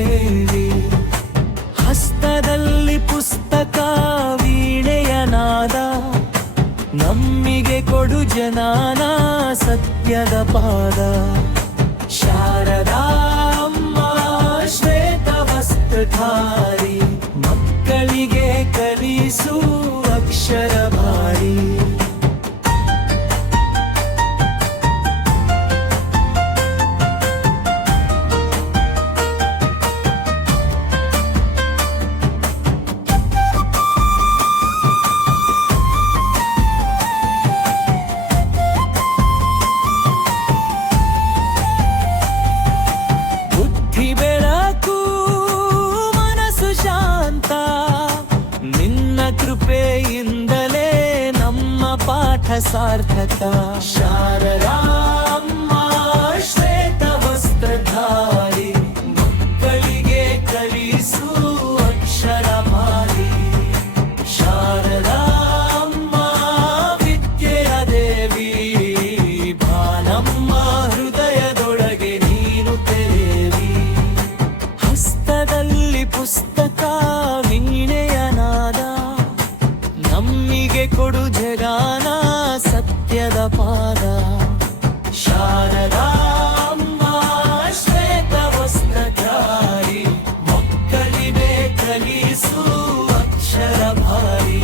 ದೇವಿ. ಹಸ್ತದಲ್ಲಿ ಪುಸ್ತಕ ವೀಣೆಯ ನಾದ, ನಮ್ಮಿಗೆ ಕೊಡು ಜ್ಞಾನ ಸತ್ಯದ ಪಾದ. ಶಾರದಾ ಅಮ್ಮ ಶ್ವೇತ ವಸ್ತ್ರಧಾರಿ, ಮಕ್ಕಳಿಗೆ ಕಲಿಸು ಅಕ್ಷರ ಭಾರಿ. ಕೃಪೆಯಿಂದಲೇ ನಮ್ಮ ಪಾಠ ಸಾರ್ಥಕ. ಶಾರದಾ ಅಮ್ಮ ಶ್ವೇತ ವಸ್ತ್ರಧಾರಿ, ಮಕ್ಕಳಿಗೆ ಕಲಿಸು ಅಕ್ಷರ ಭಾರಿ. ಶಾರದಾ ಅಮ್ಮ ವಿದ್ಯೆಯ ದೇವಿ, ಬಾನಮ್ಮ ಹೃದಯದೊಳಗೆ ನೀನು ತೆರೆವಿ. ಹಸ್ತದಲ್ಲಿ ಪುಸ್ತಕ ವೀಣೆಯ ನಾದ, ನಮ್ಮಿಗೆ ಕೊಡು ಜಗಾನ ಸತ್ಯದ ಪಾದ. ಶಾರದಾ ಅಮ್ಮ ಶ್ವೇತ ವಸ್ತ್ರಧಾರಿ, ಮಕ್ಕಳಿಗೆ ಕಲಿಸು ಅಕ್ಷರ ಭಾರಿ.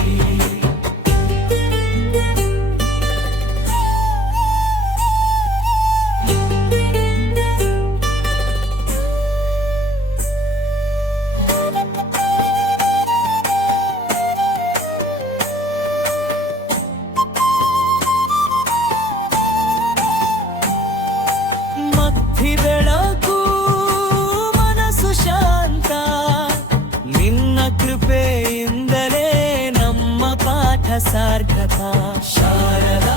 ಬೆಳಕು ಮನಸ್ಸು ಶಾಂತ, ನಿನ್ನ ಕೃಪೆಯಿಂದಲೇ ನಮ್ಮ ಪಾಠ ಸಾರ್ಥಕ. ಶಾರದಾ